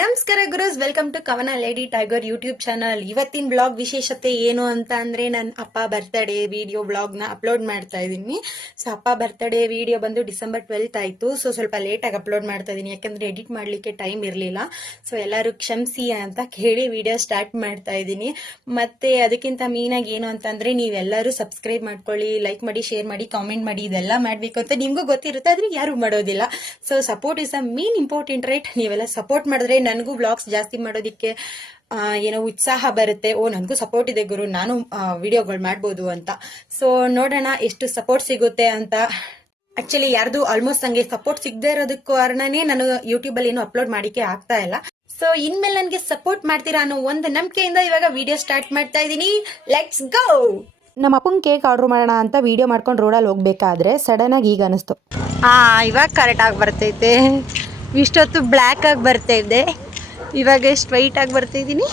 ನಮಸ್ಕಾರ gurus welcome to Kavana lady tiger YouTube channel ಇವತ್ತಿನ blog ವಿಶೇಷತೆ ಏನು ಅಂತ ಅಂದ್ರೆ ನನ್ನ ಅಪ್ಪ ಬರ್ತ್ಡೇ ವಿಡಿಯೋ ಬ್ಲಾಗ್ನ ಅಪ್ಲೋಡ್ ಮಾಡ್ತಾ ಇದ್ದೀನಿ. ಸೊ ಅಪ್ಪ ಬರ್ತ್ಡೇ ವಿಡಿಯೋ ಬಂದು ಡಿಸೆಂಬರ್ ಟ್ವೆಲ್ತ್ ಆಯಿತು. ಸೊ ಸ್ವಲ್ಪ ಲೇಟಾಗಿ ಅಪ್ಲೋಡ್ ಮಾಡ್ತಾ ಇದ್ದೀನಿ. ಯಾಕಂದ್ರೆ ಎಡಿಟ್ ಮಾಡಲಿಕ್ಕೆ ಟೈಮ್ ಇರಲಿಲ್ಲ. ಸೊ ಎಲ್ಲರೂ ಕ್ಷಮಿಸಿ ಅಂತ ಕೇಳಿ ವಿಡಿಯೋ ಸ್ಟಾರ್ಟ್ ಮಾಡ್ತಾ ಇದ್ದೀನಿ. ಮತ್ತೆ ಅದಕ್ಕಿಂತ ಮೀನಾಗಿ ಏನು ಅಂತಂದ್ರೆ ನೀವೆಲ್ಲರೂ ಸಬ್ಸ್ಕ್ರೈಬ್ ಮಾಡ್ಕೊಳ್ಳಿ ಲೈಕ್ ಮಾಡಿ ಶೇರ್ ಮಾಡಿ ಕಾಮೆಂಟ್ ಮಾಡಿ, ಇದೆಲ್ಲ ಮಾಡಬೇಕು ಅಂತ ನಿಮಗೂ ಗೊತ್ತಿರುತ್ತೆ. ಆದ್ರೆ ಯಾರು ಮಾಡೋದಿಲ್ಲ. So support is a main important right ನೀವೆಲ್ಲ ಸಪೋರ್ಟ್ ಮಾಡಿದ್ರೆ ನನಗೂ ವ್ಲಾಗ್ಸ್ ಜಾಸ್ತಿ ಮಾಡೋದಕ್ಕೆ ಏನೋ ಉತ್ಸಾಹ ಬರುತ್ತೆ. ಓ ನನಗೂ ಸಪೋರ್ಟ್ ಇದೆ ಗುರು ನಾನು ವಿಡಿಯೋಗಳು ಮಾಡ್ಬೋದು ಅಂತ. ಸೊ ನೋಡೋಣ ಎಷ್ಟು ಸಪೋರ್ಟ್ ಸಿಗುತ್ತೆ ಅಂತ. ಆಕ್ಚುಲಿ ಯಾರ್ದು ಆಲ್ಮೋಸ್ಟ್ ನಂಗೆ ಸಪೋರ್ಟ್ ಸಿಗದೆ ಇರೋದಕ್ಕೆ ಕಾರಣನೇ ನಾನು ಯೂಟ್ಯೂಬ್ ಅಲ್ಲಿ ಏನು ಅಪ್ಲೋಡ್ ಮಾಡಿಕೆ ಆಗ್ತಾ ಇಲ್ಲ. ಸೊ ಇನ್ಮೇಲೆ ನನಗೆ ಸಪೋರ್ಟ್ ಮಾಡ್ತೀರಾ ಅನ್ನೋ ಒಂದು ನಂಬಿಕೆಯಿಂದ ಇವಾಗ ವಿಡಿಯೋ ಸ್ಟಾರ್ಟ್ ಮಾಡ್ತಾ ಇದ್ದೀನಿ. ಲೆಟ್ಸ್ ಗೋ ನಮ್ಮ ಅಪ್ಪನ ಕೇಕ್ ಆರ್ಡರ್ ಮಾಡೋಣ ಅಂತ ವಿಡಿಯೋ ಮಾಡ್ಕೊಂಡು ರೋಡಲ್ಲಿ ಹೋಗ್ಬೇಕಾದ್ರೆ ಸಡನ್ ಆಗಿ ಈಗ ಅನಿಸ್ತು. ಹಾ ಇವಾಗ ಕರೆಕ್ಟ್ ಆಗಿ ಬರ್ತೈತೆ. ಇಷ್ಟೊತ್ತು ಬ್ಲ್ಯಾಕ್ ಆಗಿ ಬರ್ತಾ ಇದ್ದೆ ಇವಾಗ ಸ್ಟ್ರೈಟ್ ಆಗಿ ಬರ್ತಾ ಇದ್ದೀನಿ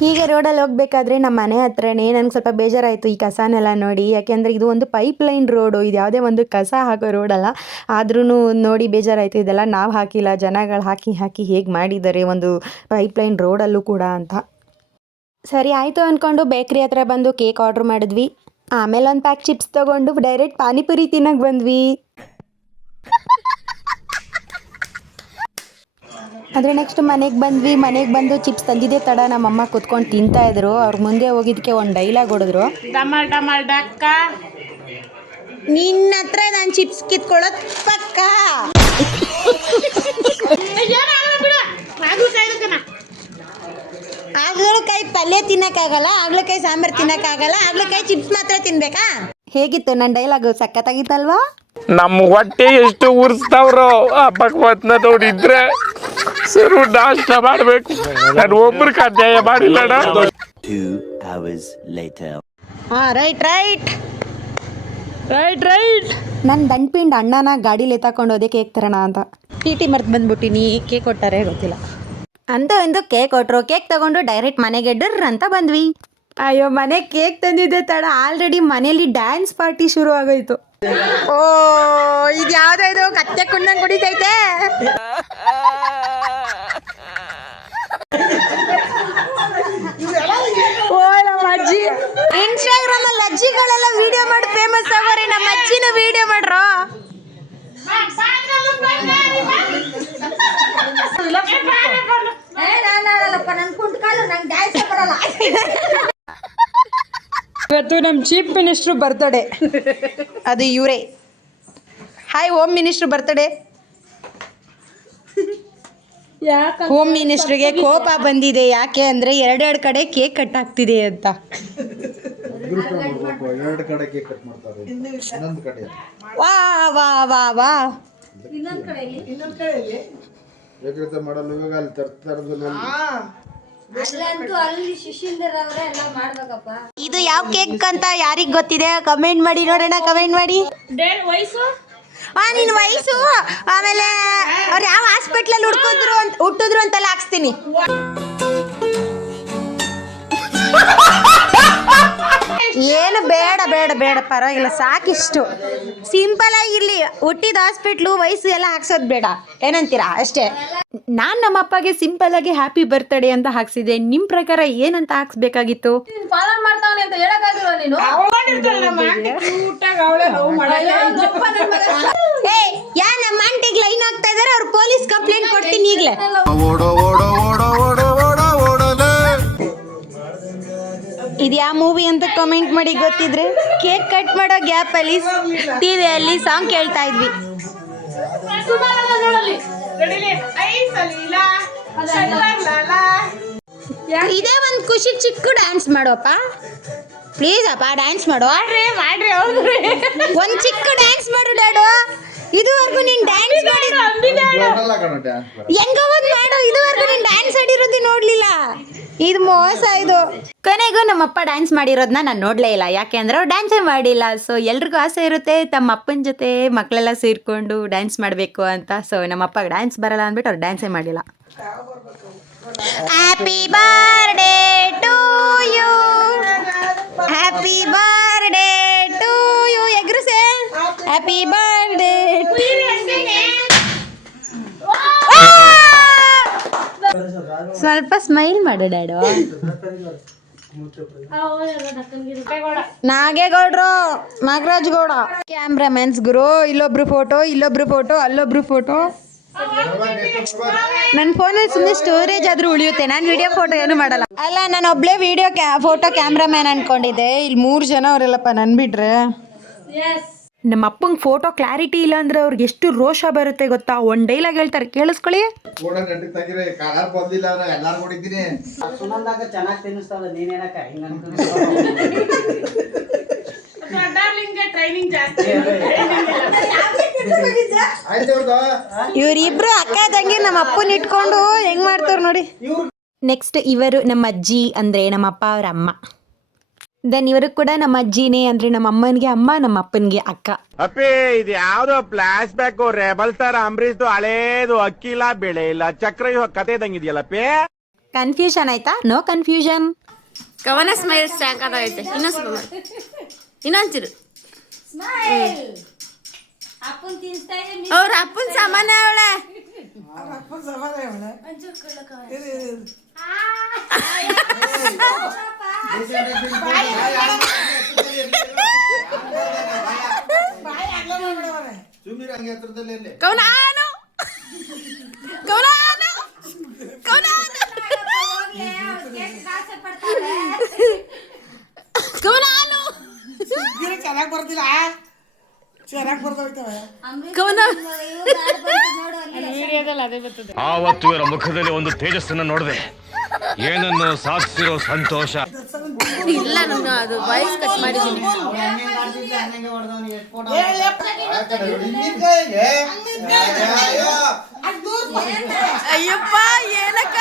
ಹೀಗೆ ರೋಡಲ್ಲಿ ಹೋಗ್ಬೇಕಾದ್ರೆ ನಮ್ಮ ಮನೆ ಹತ್ರನೇ ನನಗೆ ಸ್ವಲ್ಪ ಬೇಜಾರಾಯಿತು ಈ ಕಸನೆಲ್ಲ ನೋಡಿ. ಯಾಕೆಂದರೆ ಇದು ಒಂದು ಪೈಪ್ ಲೈನ್ ರೋಡು ಇದು ಯಾವುದೇ ಒಂದು ಕಸ ಹಾಕೋ ರೋಡಲ್ಲ ಆದ್ರೂ ನೋಡಿ ಬೇಜಾರಾಯಿತು, ಇದೆಲ್ಲ ನಾವು ಹಾಕಿಲ್ಲ, ಜನಗಳು ಹಾಕಿ ಹಾಕಿ ಹೇಗೆ ಮಾಡಿದ್ದಾರೆ ಒಂದು ಪೈಪ್ ಲೈನ್ ರೋಡಲ್ಲೂ ಕೂಡ ಅಂತ. ಸರಿ, ಆಯಿತು ಅಂದ್ಕೊಂಡು ಬೇಕ್ರಿ ಹತ್ರ ಬಂದು ಕೇಕ್ ಆರ್ಡ್ರ್ ಮಾಡಿದ್ವಿ. ಆಮೇಲೆ ಒಂದು ಪ್ಯಾಕ್ ಚಿಪ್ಸ್ ತೊಗೊಂಡು ಡೈರೆಕ್ಟ್ ಪಾನಿಪುರಿ ತಿನ್ನಕ್ಕೆ ಬಂದ್ವಿ. ಆದರೆ ನೆಕ್ಸ್ಟ್ ಮನೆಗೆ ಬಂದ್ವಿ ಮನೆಗೆ ಬಂದು ಚಿಪ್ಸ್ ತಂದಿದ್ದೆ ತಡ ನಮ್ಮಮ್ಮ ಕುತ್ಕೊಂಡು ತಿಂತಾ ಇದ್ರು. ಅವ್ರ ಮುಂದೆ ಹೋಗಿದ್ದಕ್ಕೆ ಒಂದು ಡೈಲಾಗ್ ಹೊಡೆದ್ರು. ಡಕ್ಕ. ನಿನ್ನ ಹತ್ರ ನಾನು ಚಿಪ್ಸ್ ಕಿತ್ಕೊಳ್ಳೋದು ಪಕ್ಕ? ಆಗ್ಲಕಾಯಿ ಪಲ್ಯ ತಿನ್ನಕ್ಕಾಗಲ್ಲ ಆಗ್ಲಕಾಯಿ ಸಾಂಬಾರ್ ತಿನ್ನಕ್ಕಾಗಲ್ಲ ಆಗ್ಲಕಾಯಿ ಚಿಪ್ಸ್ ಮಾತ್ರ ತಿನ್ಬೇಕಾ? ಹೇಗಿತ್ತು ನನ್ನ ಡೈಲಾಗು ಸಖತ್ತಾಗಿತ್ತಲ್ವಾ? ನಮ್ಮ ಹೊಟ್ಟೆ ಎಷ್ಟು ಉರ್ಸ್ತಾವ್ರೋ ಆ ಭಗವತ್ನ ನೋಡಿದ್ರೆ. ಸರು ನಾಷ್ಟ ಮಾಡ್ಬೇಕು. ನಾನು ಒಬ್ರಿಗೆ ಅನ್ಯಾಯ ಮಾಡಿಲ್ಲ Two hours later. ಹಾ ರೈಟ್ ರೈಟ್ ರೈಟ್ ರೈಟ್ ನನ್ನ ದಂಡ್ಪಿಂಡ್ ಅಣ್ಣನ ಗಾಡಿಲಿ ಎತ್ತಾಕೊಂಡು ಹೋದೆ ಕೇಕ್ ತರೋಣ ಅಂತ. ಟಿ ಟಿ ಮರ್ತು ಬಂದ್ಬಿಟ್ಟಿನಿ ಕೇಕ್ ಕೊಟ್ಟಾರೆ ಗೊತ್ತಿಲ್ಲ. ಅಂತ ಒಂದು ಕೇಕ್ ಕೊಟ್ರು ಕೇಕ್ ತಗೊಂಡು ಡೈರೆಕ್ಟ್ ಮನೆಗೆ ಡರ್ ಅಂತ ಬಂದ್ವಿ. ಅಯ್ಯೋ ಮನೆ ಕೇಕ್ ತಂದಿದ್ದೆ ತಡ ಆಲ್ರೆಡಿ ಮನೇಲಿ ಡ್ಯಾನ್ಸ್ ಪಾರ್ಟಿ ಶುರು ಆಗೋಯ್ತು ಓ ಇದು ಯಾವ್ದೋ ಕತ್ತೆ ಕುಂಡಂಗ್ ಕುಡಿತೈತೆ. ನಮ್ಮ ಅಜ್ಜಿ. ಇನ್ಸ್ಟಾಗ್ರಾಮ್ ಅಲ್ಲಿ ಅಜ್ಜಿಗಳೆಲ್ಲ ವಿಡಿಯೋ ಮಾಡಿ ಫೇಮಸ್ ಆಗೋರಿ ನಮ್ಮ ಅಜ್ಜಿನೂ ವಿಡಿಯೋ ಮಾಡ್ರೋ? ಇವತ್ತು ನಮ್ಮ ಚೀಫ್ ಮಿನಿಸ್ಟ್ರು ಬರ್ತಡೆ ಅದು ಇವರೇ. Hi home minister birthday home ಮಿನಿಸ್ಟ್ರಿಗೆ ಕೋಪ ಬಂದಿದೆ ಯಾಕೆ ಅಂದ್ರೆ ಎರಡೆರಡು ಕಡೆ ಕೇಕ್ ಕಟ್ ಆಗ್ತಿದೆ ಅಂತ. ಎರಡು ಕಡೆ ಕೇಕ್ ಕಟ್ ಮಾಡ್ತಾರೆ. ಇನ್ನೊಂದು ಕಡೆ ವಾ ವಾ ವಾ ವಾ. ಏಕತೆ ಮಾಡಲು ಇವಾಗ ಅಲ್ಲಿ ತರ್ತಾರದು ಇದು ಯಾವ ಕೇಕ್ ಅಂತ ಯಾರಿಗ್ ಗೊತ್ತಿದೆ? ಕಮೆಂಟ್ ಮಾಡಿ ನೋಡೋಣ ಕಮೆಂಟ್ ಮಾಡಿ. ಆ ನಿನ್ ವಯಸ್ಸು? ಆಮೇಲೆ ಅವ್ರು ಯಾವ ಹಾಸ್ಪಿಟ್ಲಲ್ಲಿ ಹುಡ್ಕಿದ್ರು ಅಂತ ಹುಟ್ಟಿದ್ರು ಅಂತೆಲ್ಲ ಹಾಕ್ಸ್ತೀನಿ. ಏನು ಬೇಡ ಬೇಡ ಬೇಡ ಪರವಾಗಿಲ್ಲ ಸಾಕಿಷ್ಟು. ಸಿಂಪಲ್ ಆಗಿರ್ಲಿ ಹುಟ್ಟಿದ ಹಾಸ್ಪಿಟ್ಲು ವಯಸ್ಸು ಎಲ್ಲ ಹಾಕ್ಸೋದು ಬೇಡ. ಏನಂತೀರಾ? ಅಷ್ಟೇ. ನಾನು ನಮ್ಮ ಅಪ್ಪಗೆ ಸಿಂಪಲ್ ಆಗಿ ಹ್ಯಾಪಿ ಬರ್ತ್ಡೇ ಅಂತ ಹಾಕ್ಸಿದೆ. ನಿಮ್ಮ ಪ್ರಕಾರ ಏನಂತ ಹಾಕ್ಸ್ಬೇಕಾಗಿತ್ತು? ಏ ಯಾ ನಮ್ಮ ಆಂಟಿಗೆ ಲೈನ್ ಆಗ್ತಾ ಇದಾರೆ ಅವ್ರು ಪೊಲೀಸ್ ಕಂಪ್ಲೇಂಟ್ ಕೊಡ್ತೀನಿ ಈಗಲೇ ಇದು ಯಾವ ಮೂವಿ ಅಂತ ಕಮೆಂಟ್ ಮಾಡಿ ಗೊತ್ತಿದ್ರೆ ಕೇಕ್ ಕಟ್ ಮಾಡೋ ಗ್ಯಾಪ್ ಅಲ್ಲಿ ಟಿವಿಯಲ್ಲಿ ಸಾಂಗ್ ಕೇಳ್ತಾ ಇದ್ವಿ ಇದೇ ಒಂದು ಖುಷಿ ಚಿಕ್ಕ ಡ್ಯಾನ್ಸ್ ಮಾಡೋಪ್ಪ ಪ್ಲೀಸ್ ಅಪ್ಪ ಡ್ಯಾನ್ಸ್ ಮಾಡು. ಮಾಡ್ರಿ ಒಂದ್ ಚಿಕ್ಕ ಡ್ಯಾನ್ಸ್ ಮಾಡು ಡ್ಯಾಡು. ಇದುವರೆಗೂ ನೀನು ಡ್ಯಾನ್ಸ್ ಮಾಡಿ ಹೆಂಗ ಒಂದು ಮಾಡು ಇದುವರೆಗೂ ನೀನ್ ಡ್ಯಾನ್ಸ್ ಆಡಿರೋದು ನೋಡ್ಲಿಲ್ಲ. ಇದು ಮೋಸ ಇದು. ಕೊನೆಗೂ ನಮ್ಮಪ್ಪ ಡ್ಯಾನ್ಸ್ ಮಾಡಿರೋದನ್ನ ನಾನು ನೋಡಲೇ ಇಲ್ಲ. ಯಾಕೆ ಅಂದ್ರೆ ಅವ್ರು ಡ್ಯಾನ್ಸೇ ಮಾಡಿಲ್ಲ. ಸೊ ಎಲ್ರಿಗೂ ಆಸೆ ಇರುತ್ತೆ ತಮ್ಮ ಅಪ್ಪನ ಜೊತೆ ಮಕ್ಕಳೆಲ್ಲ ಸೇರಿಕೊಂಡು ಡ್ಯಾನ್ಸ್ ಮಾಡಬೇಕು ಅಂತ. ಸೊ ನಮ್ಮಪ್ಪ ಡ್ಯಾನ್ಸ್ ಬರಲ್ಲ ಅಂದ್ಬಿಟ್ಟು ಅವ್ರು ಡ್ಯಾನ್ಸೇ ಮಾಡಿಲ್ಲ. Happy birthday to you happy birthday to you ಎಗ್ರಸೆ? Happy birthday ಸ್ವಲ್ಪ ಸ್ಮೈಲ್ ಮಾಡು ಡ್ಯಾಡು. ನಾಗೇಗೌಡ್ರು ನಾಗರಾಜ್ ಗೌಡ. ಕ್ಯಾಮ್ರಾಮನ್ಸ್ ಗುರು ಇಲ್ಲೊಬ್ರು ಫೋಟೋ ಇಲ್ಲೊಬ್ರು ಫೋಟೋ ಅಲ್ಲೊಬ್ರು ಫೋಟೋ ನನ್ನ ಫೋನಲ್ಲಿ ಸುಮ್ಮನೆ ಸ್ಟೋರೇಜ್ ಆದ್ರೂ ಉಳಿಯುತ್ತೆ. ನಾನು ವಿಡಿಯೋ ಫೋಟೋ ಏನು ಮಾಡಲ್ಲ. ಅಲ್ಲ ನಾನು ಒಬ್ಳೆ ವಿಡಿಯೋ ಕ್ಯಾ ಫೋಟೋ ಕ್ಯಾಮ್ರಾಮ್ಯಾನ್ ಅನ್ಕೊಂಡಿದ್ದೆ. ಇಲ್ಲಿ ಮೂರು ಜನ ಅವರೆಲ್ಲಪ್ಪ ನನ್ ಬಿಟ್ರೆ. ನಮ್ಮ ಅಪ್ಪಂಗೆ ಫೋಟೋ ಕ್ಲಾರಿಟಿ ಇಲ್ಲ ಅಂದ್ರೆ ಅವ್ರಿಗೆ ಎಷ್ಟು ರೋಷ ಬರುತ್ತೆ ಗೊತ್ತಾ? ಒಂದ್ ಡೈಲಾಗ್ ಹೇಳ್ತಾರೆ. ಕೇಳಿಸ್ಕೊಳ್ಳಿ. ಟ್ರೈನಿಂಗ್ ಜಾಸ್ತಿ. ಇವ್ರಿಬ್ರು ಅಕ್ಕ ತಂಗಿ ನಮ್ಮ ಅಪ್ಪನ ಇಟ್ಕೊಂಡು ಹೆಂಗ್ ಮಾಡ್ತಾರ ನೋಡಿ. ನೆಕ್ಸ್ಟ್ ಇವರು ನಮ್ಮ ಅಜ್ಜಿ ಅಂದ್ರೆ ನಮ್ಮ ಅಪ್ಪ ಅವ್ರ ಅಮ್ಮ. ದೆನ್ ಇವರು ಕೂಡ ನಮ್ಮ ಅಜ್ಜಿನೇ ಅಂದ್ರೆ ನಮ್ಮ ಅಮ್ಮನಿಗೆ ಅಮ್ಮ ನಮ್ಮ ಅಪ್ಪನಿಗೆ ಅಕ್ಕ. ಅಪ್ಪಿ ಇದು ಯಾವ್ದೋ flash back rebel star Ambareesh ಹಳೇದು ಅಕ್ಕಿ ಇಲ್ಲ ಬೆಳೆ ಇಲ್ಲ ಚಕ್ರ ಇವಾಗ ಕತೆ ಇದಂಗಿದೆಯಲ್ಲಪ್ಪಿ ಕನ್ಫ್ಯೂಷನ್ ಆಯ್ತಾ? ನೋ ಕನ್ಫ್ಯೂಷನ್ ಕವನ ಸ್ಮೈಲ್ ಸಾಕಾಗೈತೆ ಇನ್ನೊಂದು ಇನ್ನೊಂಚೂರು ಅವ್ರ ಅಪ್ಪನ ಸಾಮಾನ್ಯ ಅವಳೆ ಕೌನಾನು ಹತ್ರದಲ್ಲಿ ಇರ್ಲಿ. ಕವನಾನು ಕವನಾನು ಕವನಾನು ಕವನಾನು ಚೆನ್ನಾಗಿ ಬರ್ತಿಲ್ಲ ಆವತ್ತು ಇವರ ಮುಖದಲ್ಲಿ ಒಂದು ತೇಜಸ್ಸನ್ನು ನೋಡಿದೆ. ಏನನ್ನು ಸಾಧಿಸಿರೋ ಸಂತೋಷ. ಇಲ್ಲ ನಾನು ಅದು ವಾಯ್ಸ್ ಕಟ್ ಮಾಡಿದ್ದೀನಿ. ಅಯ್ಯಪ್ಪ ಏನಕ್ಕ? ಅಯ್ಯೋ ಫೋಟೋ ಆ ಕಡೆ ನೋಡಿ, ನಿಂತ್ಕ ಹೀಗೆ. ಅಯ್ಯೋ. ಅಯ್ಯಪ್ಪ ಏನಕ್ಕ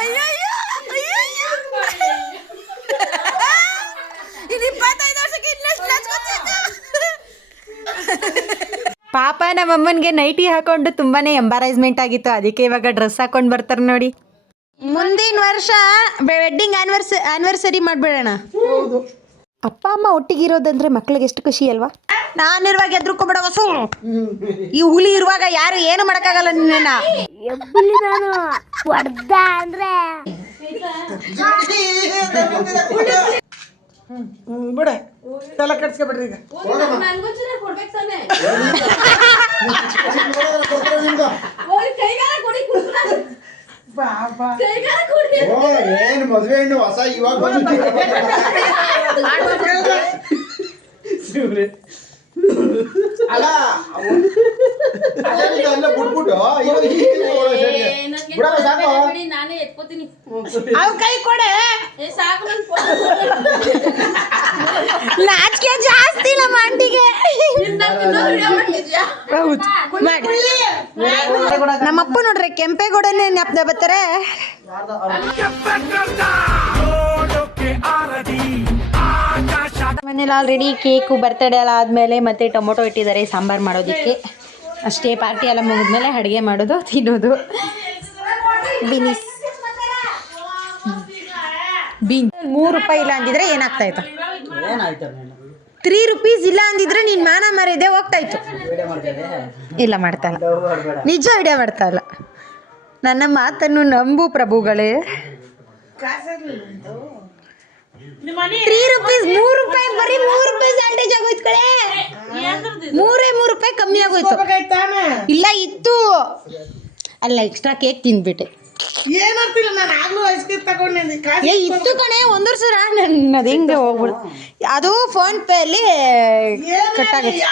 ಅಯ್ಯಯ್ಯೋ ಅಯ್ಯಯ್ಯೋ ಇದು ಇಪ್ಪತ್ತೈದು ವರ್ಷಕ್ಕೆ ಇನ್ನಷ್ಟು ನಾಚ್ಕೊತಿದ್ದೆ. ಪಾಪ ನಮ್ಮ ಅಮ್ಮನಿಗೆ ನೈಟಿ ಹಾಕೊಂಡು ತುಂಬಾನೇ ಎಂಬಾರೈಸ್ಮೆಂಟ್ ಆಗಿತ್ತು. ಅದಕ್ಕೆ ಇವಾಗ ಡ್ರೆಸ್ ಹಾಕೊಂಡು ಬರ್ತಾರೆ ನೋಡಿ. ಮುಂದಿನ ವರ್ಷ ವೆಡ್ಡಿಂಗ್ ಆನಿವರ್ಸ ಆನಿವರ್ಸರಿ ಮಾಡ್ಬಿಡೋಣ. ಅಪ್ಪ ಅಮ್ಮ ಒಟ್ಟಿಗೆ ಇರೋದಂದ್ರೆ ಮಕ್ಳಿಗೆ ಎಷ್ಟು ಖುಷಿ ಅಲ್ವಾ? ನಾನಿರುವಾಗ ಎದ್ರುಕೋಬೇಡ ವಸು. ಈ ಹುಲಿ ಇರುವಾಗ ಯಾರು ಏನು ಮಾಡಕ್ಕಾಗಲ್ಲ ನಿನ್ನ. ಬಿಡೆ. ತಲೆ ಕಟ್ಸ್ಕೊಬಿಡ್ರಿ ಈಗ. ಏನ್ ಮದ್ವೆ ಹೆಣ್ಣು ಹೊಸ ಇವಾಗ ಅಲ್ಲ ಎಲ್ಲ ಬಿಟ್ಬಿಟ್ಟು. ಬಿಡಮ್ಮ ಸಾಕು. ನಾನೇ ಎತ್ಕೋತೀನಿ. ಅವ್ರ ಕೈ ಕೊಡೆ. ಏ ಸಾಕು ನನ್ ನಾಚಿಕೆ ಜಾಸ್ತಿ ನಮ್ಮ ಆಂಟಿಗೆ ಮಾಡಿ. ನಮ್ಮಪ್ಪ ನೋಡ್ರಿ ಕೆಂಪೇಗೌಡನೇ ಜ್ಞಾಪದ ಬರ್ತಾರೆ. ಮನೇಲಿ ಆಲ್ರೆಡಿ ಕೇಕು ಬರ್ತ್ಡೇ ಎಲ್ಲ ಆದಮೇಲೆ ಮತ್ತೆ ಟೊಮೊಟೊ ಇಟ್ಟಿದ್ದಾರೆ, ಸಾಂಬಾರು ಮಾಡೋದಕ್ಕೆ. ಅಷ್ಟೇ ಪಾರ್ಟಿ ಎಲ್ಲ ಮುಗಿದ್ಮೇಲೆ ಅಡುಗೆ ಮಾಡೋದು, ತಿನ್ನೋದು. ಬಿನಿಸ್. ಬೀನ್ ಮೂರು ರೂಪಾಯಿ ಇಲ್ಲ ಅಂದಿದ್ರೆ ಏನಾಗ್ತಾ ಇತ್ತು? ತ್ರೀ ರುಪೀಸ್ ಇಲ್ಲ ಅಂದಿದ್ರೆ ನೀನ್ ಮಾನ ಮರೆಯದೆ ಹೋಗ್ತಾ ಇತ್ತು. ಇಲ್ಲ, ಮಾಡ್ತಾ ಇಲ್ಲ. ನಿಜ ಐಡಿಯಾ ಮಾಡ್ತಾ ಇಲ್ಲ. ನನ್ನ ಮಾತನ್ನು ನಂಬು ಪ್ರಭುಗಳೇ. ತ್ರೀ ರುಪೀಸ್ ಮೂರು ರೂಪಾಯಿ ಬರೀ ಮೂರು ರೂಪಾಯಿ ಸ್ಯಾಲ್ಟೇಜ್ ಆಗೋಯ್ತು ಕಡೆ ಮೂರೇ ಮೂರು ರೂಪಾಯಿ ಕಮ್ಮಿ ಆಗೋಯ್ತು. ಇಲ್ಲ ಇತ್ತು. ಅಲ್ಲ ಎಕ್ಸ್ಟ್ರಾ ಕೇಕ್ ತಿಂದ್ಬಿಟ್ಟೆ. ಏನಂತಿಲ್ಲ ನಾನು ಆಗ್ಲೂ ಐಸ್ ಕ್ರೀಮ್ ತಗೊಂಡಿದ್ದೆ ಕಾಸು ಏ ಇತ್ತು ಕಣೆ ನನ್ನ ಅದು ಹಿಂಗೆ ಹೋಗ್ಬಿಡು ಅದು ಫೋನ್ ಪೇ ಅಲ್ಲಿ ಕಟ್ ಆಗುತ್ತೆ.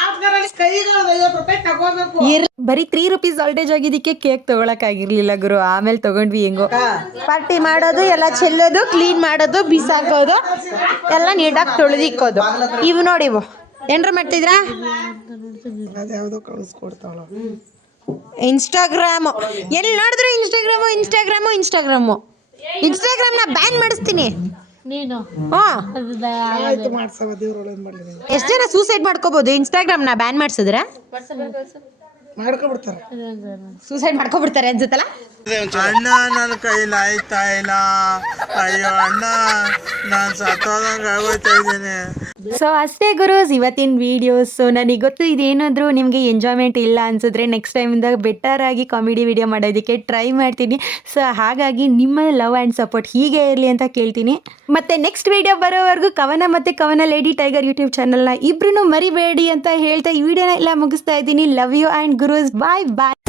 ಕೈಗೆ ಒಂದು ಐವತ್ತು ರೂಪಾಯಿ ತಗೋಬೇಕು. ಇರ್ ಬರೀ ತ್ರೀ ರುಪೀಸ್ ಆಲ್ಟೇಜ್ ಆಗಿದ್ದಕ್ಕೆ ಕೇಕ್ ತಗೊಳಕ್ ಆಗಿರ್ಲಿಲ್ಲ ಗುರು. ಆಮೇಲೆ ತಗೊಂಡ್ವಿ ಹೆಂಗೋ. ಪಾರ್ಟಿ ಮಾಡೋದು ಎಲ್ಲ ಚೆಲ್ಲೋದು ಕ್ಲೀನ್ ಮಾಡೋದು ಬಿಸಾಕೋದು ಎಲ್ಲ ನೀಟಾಗಿ ತೊಳೆದಿಕ್ಕೋದು ಇವು ನೋಡಿ ಇವು. ಏನ್ರ ಮಾಡ್ತಿದ್ರಾ? ಇನ್ಸ್ಟಾಗ್ರಾಮು ಎಲ್ಲಿ ನೋಡಿದ್ರು ಇನ್ಸ್ಟಾಗ್ರಾಮು ಇನ್ಸ್ಟಾಗ್ರಾಮು ಇನ್ಸ್ಟಾಗ್ರಾಮು ಇನ್ಸ್ಟಾಗ್ರಾಮ್ನ ಬ್ಯಾನ್ ಮಾಡಿಸ್ತೀನಿ. ಎಷ್ಟು ಜನ ಸೂಸೈಡ್ ಮಾಡ್ಕೋಬಹುದು ಇನ್ಸ್ಟಾಗ್ರಾಮ್ನ ಬ್ಯಾನ್ ಮಾಡಿಸಿದ್ರೆ? ಮಾಡ್ಕೊಬಿಡ್ತಾರೆ. ಸೂಸೈಡ್ ಮಾಡ್ಕೊಬಿಡ್ತಾರೆ ಅನ್ಸುತ್ತಲ್ಲ ಅಣ್ಣ ನನ್ನ ಕೈಲಿ ಆಯ್ತಾ ಇಲ್ಲ. ಅಯ್ಯೋ ಅಣ್ಣ ನಾನು ಸತ್ತೋದಂಗ ಆಗೋಯ್ತಾ ಇದ್ದೀನಿ. ಸೊ ಅಷ್ಟೇ ಗುರುಸ್ ಇವತ್ತಿನ ವೀಡಿಯೋಸ್ ಸೊ ನನಗೆ ಗೊತ್ತು ಇದೇನಾದರೂ ನಿಮಗೆ ಎಂಜಾಯ್ಮೆಂಟ್ ಇಲ್ಲ ಅನ್ಸಿದ್ರೆ ನೆಕ್ಸ್ಟ್ ಟೈಮಿಂದ ಬೆಟರ್ ಆಗಿ ಕಾಮಿಡಿ ವಿಡಿಯೋ ಮಾಡೋದಕ್ಕೆ ಟ್ರೈ ಮಾಡ್ತೀನಿ. ಸೊ ಹಾಗಾಗಿ ನಿಮ್ಮ ಲವ್ ಆ್ಯಂಡ್ ಸಪೋರ್ಟ್ ಹೀಗೆ ಇರಲಿ ಅಂತ ಕೇಳ್ತೀನಿ. ಮತ್ತೆ ನೆಕ್ಸ್ಟ್ ವಿಡಿಯೋ ಬರೋವರೆಗೂ ಕವನ ಮತ್ತು ಕವನ ಲೇಡಿ ಟೈಗರ್ ಯೂಟ್ಯೂಬ್ ಚಾನಲ್ನ ಇಬ್ರು ಮರಿಬೇಡಿ ಅಂತ ಹೇಳ್ತಾ ಈ ವಿಡಿಯೋನ ಎಲ್ಲ ಮುಗಿಸ್ತಾ ಇದ್ದೀನಿ. Love you and gurus bye bye